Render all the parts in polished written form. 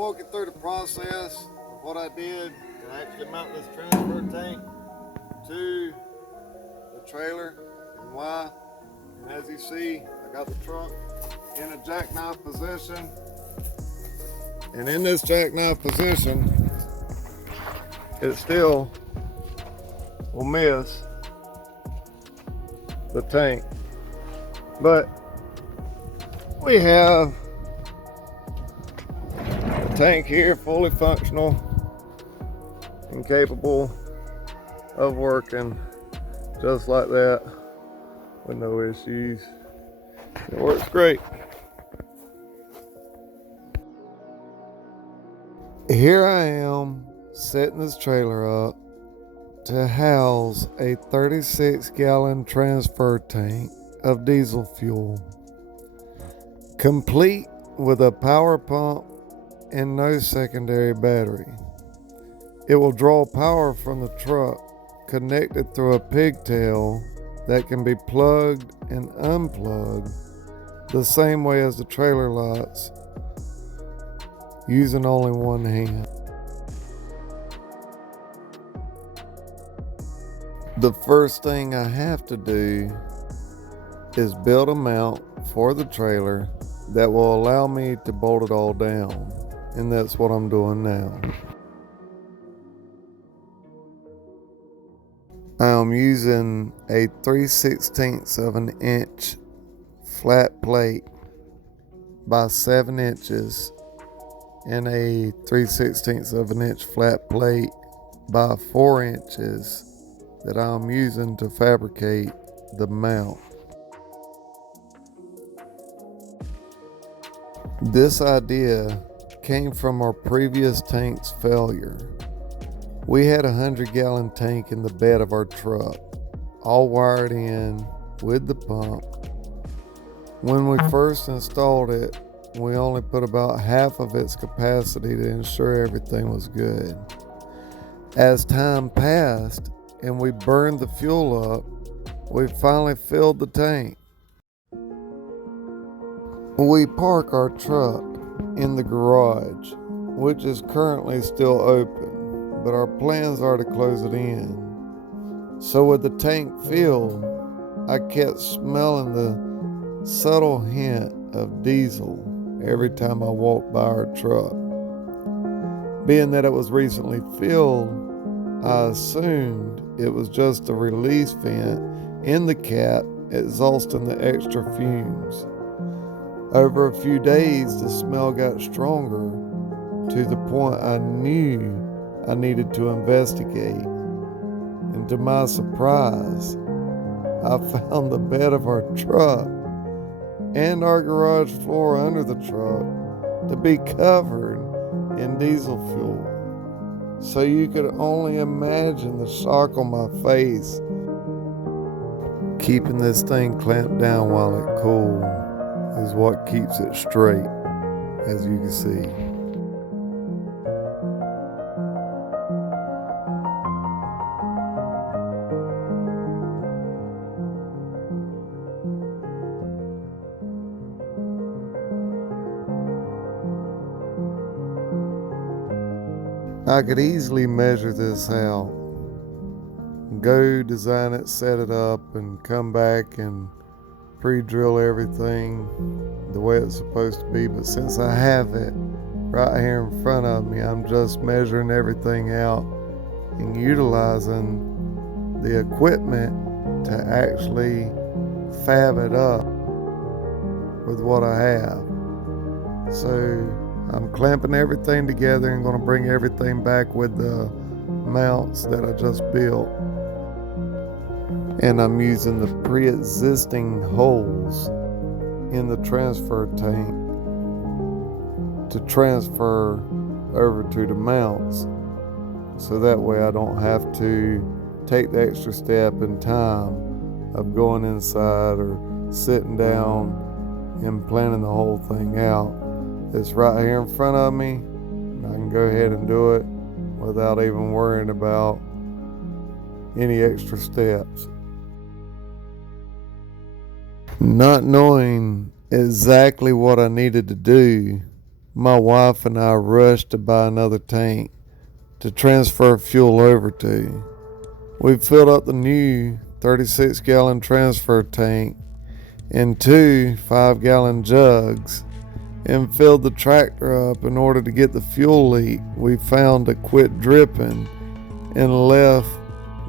walk you through the process of what I did and actually mount this transfer tank to the trailer and why. And as you see, I got the truck in a jackknife position. And in this jackknife position, it still will miss the tank. But we have the tank here fully functional and capable of working just like that with no issues. It works great. Here I am setting this trailer up to house a 36-gallon transfer tank of diesel fuel, complete with a power pump and no secondary battery. It will draw power from the truck connected through a pigtail that can be plugged and unplugged the same way as the trailer lights, using only one hand. The first thing I have to do is build a mount for the trailer that will allow me to bolt it all down, and that's what I'm doing now. I'm using a 3/16 of an inch flat plate by 7 inches and a 3/16 of an inch flat plate by 4 inches that I'm using to fabricate the mount. This idea came from our previous tank's failure. We had a 100-gallon tank in the bed of our truck, all wired in with the pump. When we first installed it, we only put about half of its capacity to ensure everything was good. As time passed and we burned the fuel up, we finally filled the tank. We park our truck in the garage, which is currently still open, but our plans are to close it in. So with the tank filled, I kept smelling the subtle hint of diesel every time I walked by our truck. Being that it was recently filled, I assumed it was just a release vent in the cap exhausting the extra fumes. Over a few days, the smell got stronger to the point I knew I needed to investigate. And to my surprise, I found the bed of our truck and our garage floor under the truck to be covered in diesel fuel. So you could only imagine the shock on my face. Keeping this thing clamped down while it cooled is what keeps it straight, as you can see. I could easily measure this out, go design it, set it up, and come back and pre-drill everything the way it's supposed to be. But since I have it right here in front of me, I'm just measuring everything out and utilizing the equipment to actually fab it up with what I have. So I'm clamping everything together and going to bring everything back with the mounts that I just built. And I'm using the pre-existing holes in the transfer tank to transfer over to the mounts. So that way I don't have to take the extra step in time of going inside or sitting down and planning the whole thing out. It's right here in front of me, and I can go ahead and do it without even worrying about any extra steps. Not knowing exactly what I needed to do, My wife and I rushed to buy another tank to transfer fuel over to. We filled up the new 36-gallon transfer tank in two 5-gallon jugs and filled the tractor up in order to get the fuel leak we found to quit dripping, and left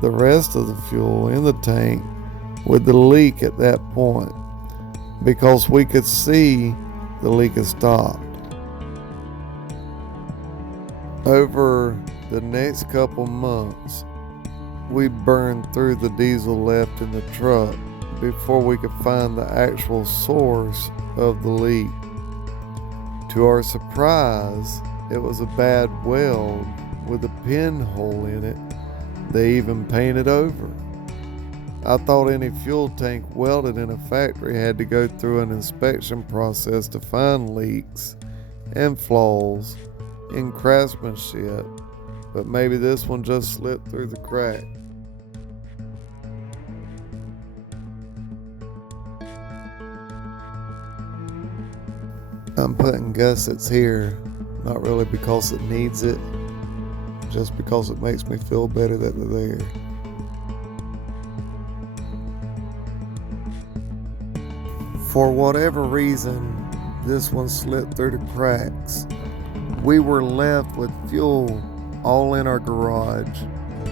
the rest of the fuel in the tank with the leak at that point because we could see the leak had stopped. Over the next couple months, we burned through the diesel left in the truck before we could find the actual source of the leak. To our surprise, it was a bad weld with a pinhole in it they even painted over. I thought any fuel tank welded in a factory had to go through an inspection process to find leaks and flaws in craftsmanship, but maybe this one just slipped through the crack. I'm putting gussets here, not really because it needs it, just because it makes me feel better that they're there. For whatever reason, this one slipped through the cracks. We were left with fuel all in our garage,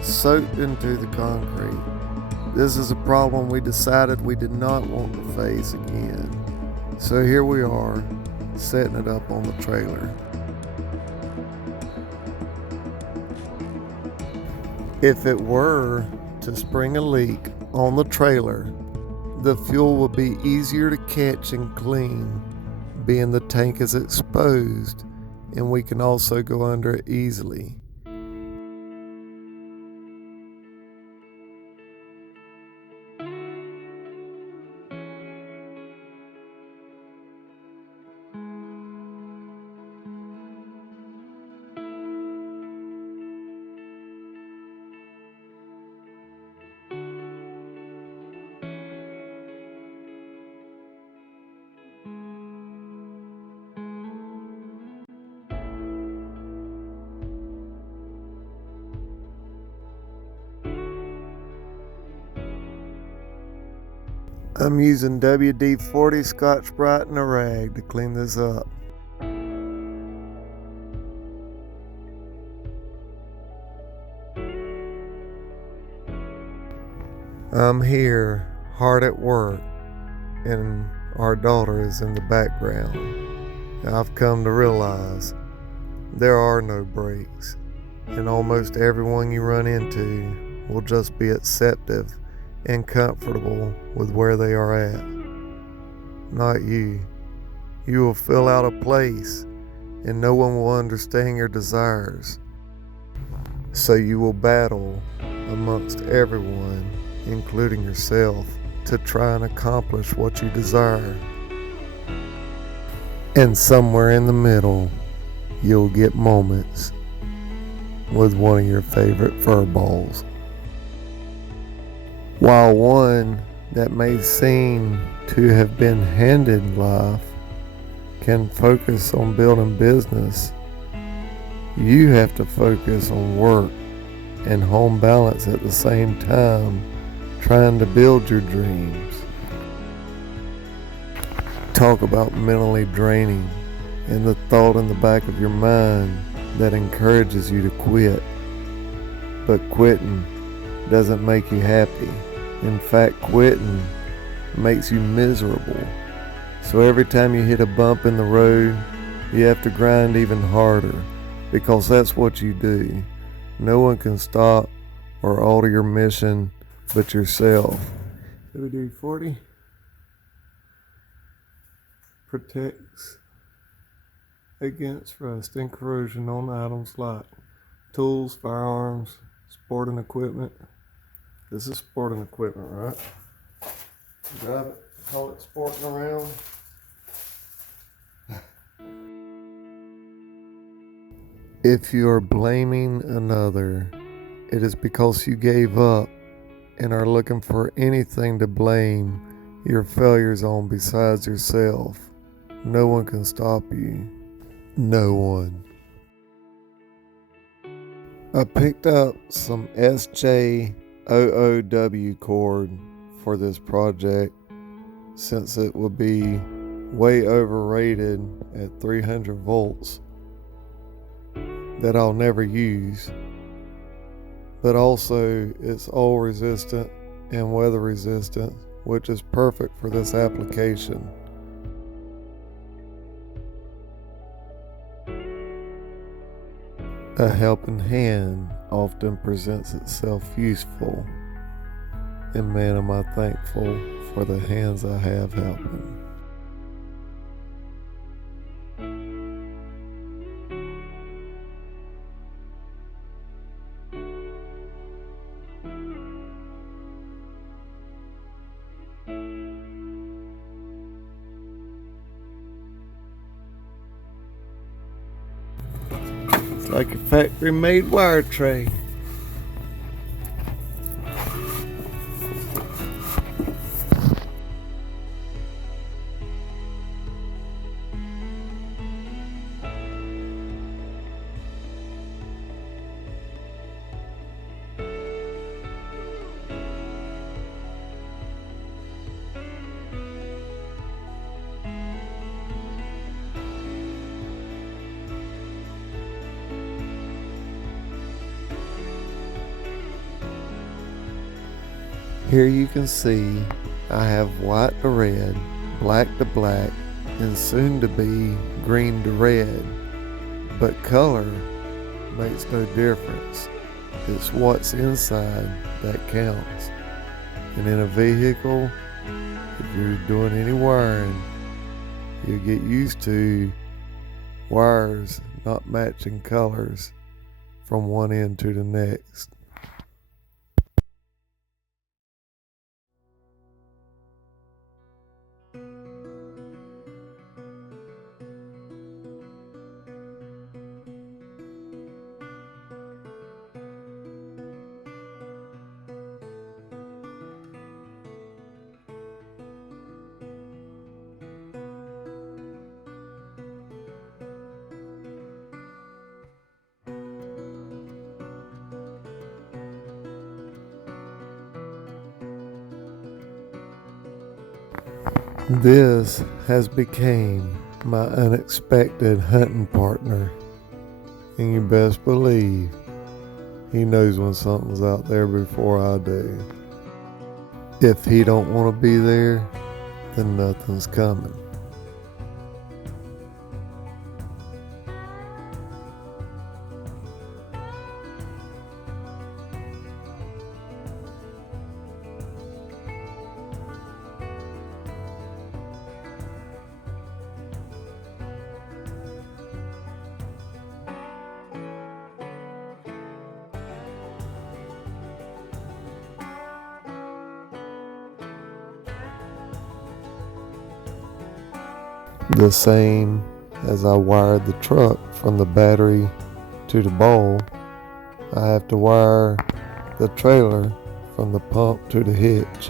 soaked into the concrete. This is a problem we decided we did not want to face again. So here we are, setting it up on the trailer. If it were to spring a leak on the trailer, the fuel will be easier to catch and clean, being the tank is exposed and we can also go under it easily. I'm using WD-40 Scotch-Brite and a rag to clean this up. I'm here, hard at work, and our daughter is in the background. I've come to realize there are no breaks, and almost everyone you run into will just be acceptive and comfortable with where they are at. Not you. You will fill out a place and no one will understand your desires. So you will battle amongst everyone, including yourself, to try and accomplish what you desire. And somewhere in the middle, you'll get moments with one of your favorite fur balls. While one that may seem to have been handed life can focus on building business, you have to focus on work and home balance at the same time, trying to build your dreams. Talk about mentally draining and the thought in the back of your mind that encourages you to quit. But quitting doesn't make you happy. In fact, quitting makes you miserable. So every time you hit a bump in the road, you have to grind even harder, because that's what you do. No one can stop or alter your mission but yourself. WD-40 protects against rust and corrosion on items like tools, firearms, sporting equipment. This is sporting equipment, right? Drive it, call it sporting around. If you are blaming another, it is because you gave up and are looking for anything to blame your failures on besides yourself. No one can stop you. No one. I picked up some SJ0OW cord for this project since it would be way overrated at 300 volts that I'll never use, but also it's oil resistant and weather resistant, which is perfect for this application. A helping hand often presents itself useful, and man am I thankful for the hands I have helping. It's like a factory-made wire tray. Here you can see I have white to red, black to black, and soon to be green to red. But color makes no difference. It's what's inside that counts. And in a vehicle, if you're doing any wiring, you get used to wires not matching colors from one end to the next. This has become my unexpected hunting partner, and you best believe he knows when something's out there before I do. If he don't want to be there, then nothing's coming. The same as I wired the truck from the battery to the bowl, I have to wire the trailer from the pump to the hitch.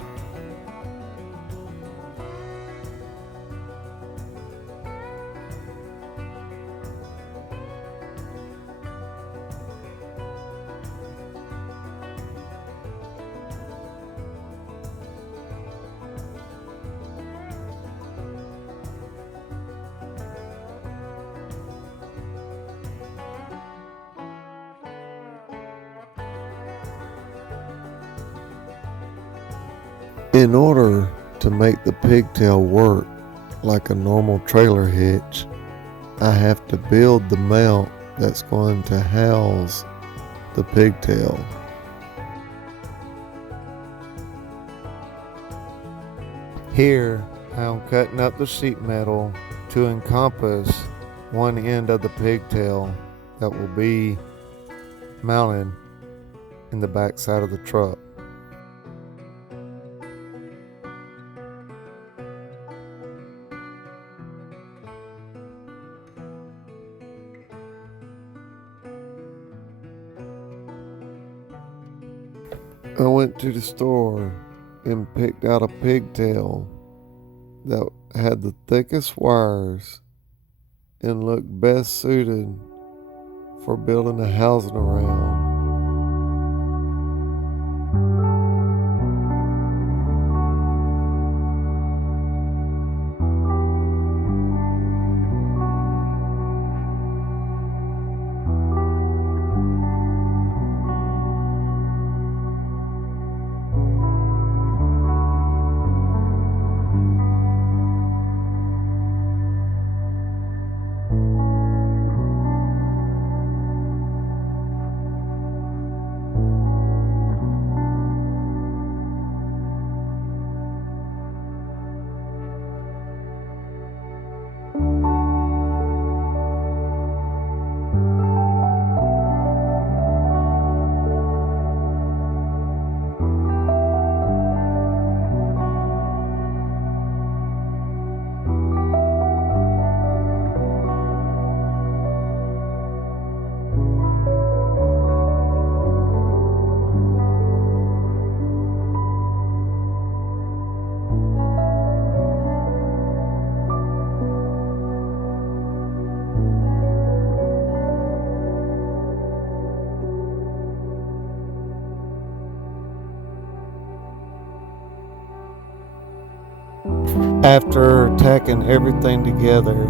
In order to make the pigtail work like a normal trailer hitch, I have to build the mount that's going to house the pigtail. Here, I'm cutting up the sheet metal to encompass one end of the pigtail that will be mounted in the back side of the truck. I went to the store and picked out a pigtail that had the thickest wires and look best suited for building a housing around. After tacking everything together,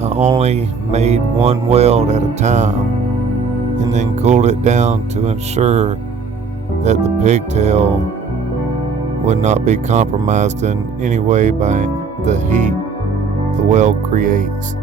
I only made one weld at a time and then cooled it down to ensure that the pigtail would not be compromised in any way by the heat the weld creates.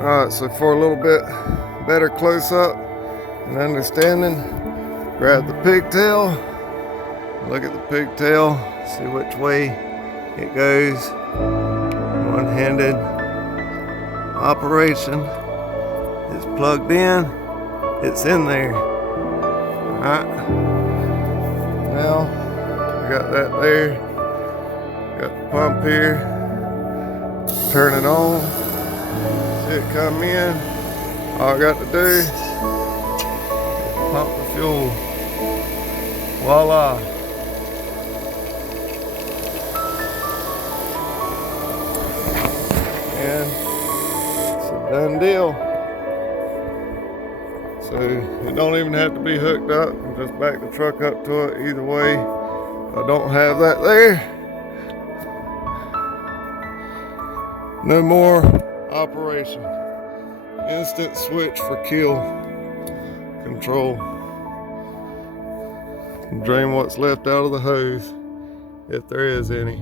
Alright, so for a little bit better close-up and understanding, grab the pigtail, look at the pigtail, see which way it goes. One-handed operation. It's plugged in, it's in there. Alright, now I got that there, got the pump here, turn it on. See it come in. All I got to do is pump the fuel. Voila. Done deal. So it don't even have to be hooked up. And just back the truck up to it either way. I don't have that there. No more operation. Instant switch for kill control. Drain what's left out of the hose, if there is any.